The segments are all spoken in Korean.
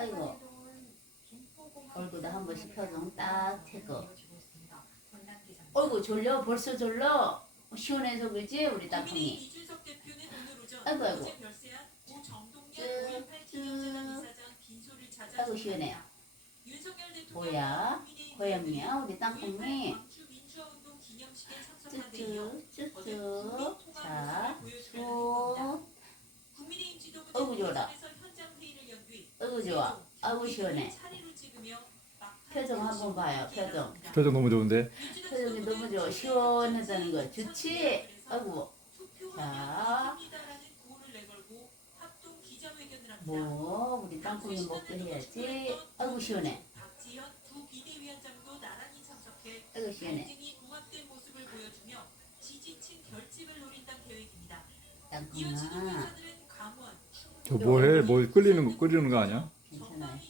아이고. 얼굴도 한 번씩 표정 딱 해고. 어이구 졸려 벌써 졸려 시원해서 그지 우리 땅콩이 아이고, 아이고. 쭉, 5.18 기념재단 쭉. 이사장 빈소를 찾아 아이고, 시원해. 윤석열 대통령 뭐야? 고양이야 우리 땅콩이 광주 민주화운동 기념식에 참석한 내용 쭈쭈 어제 쭈쭈 국민 통합 자 모습을 보여주려는 겁니다. 쭉 국민의힘 지도부는 어이구, 좋아라. 뒤 어이구 좋아 아이고 시원해. 표정 한번 봐요 표정. 표정 너무 좋은데? 표정이 너무 좋아. 시원하다는 거 좋지? 아이고. 자. 뭐 우리 땅콩이 먹고 해야지. 아이고 시원해. 아이고 시원해. 땅콩아 저 뭐해? 뭐 끓이는 거 끓이는 거 아니야? 괜찮아요.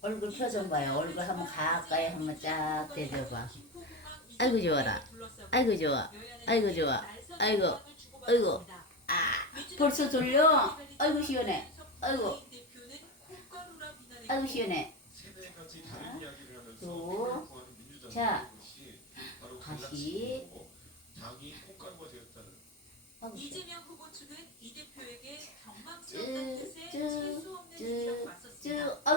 얼굴 표정 봐요 얼굴 한번 가까이 한번 쫙 대줘봐 아이고, 좋아라. 아이고 좋아 아이고, 좋아. 아이고. 아이고. 아 벌써 졸려 아이고 시원해 아이고. 아이고 시원해 세대같이 다른 이야기를 하면서 또. 공화국 민주당 자. 것이 바로 다시. 이재명 후보 측은 이 대표에게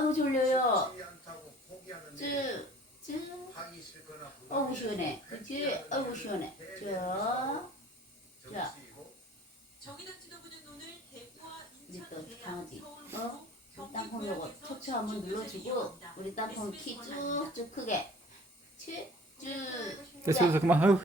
졸려요. 포기하는 일이 쭉쭉 하기 싫거나 아이고 시원해. 그치 아이고 시원해. 쭉 오늘 대구와 우리 또 강아지. 어? 땅콩 요거 토치 한번 눌러주고. 우리 땅콩 키 쭉쭉 크게. 쭉 쭉. 됐어, 됐어, 그만. 아유.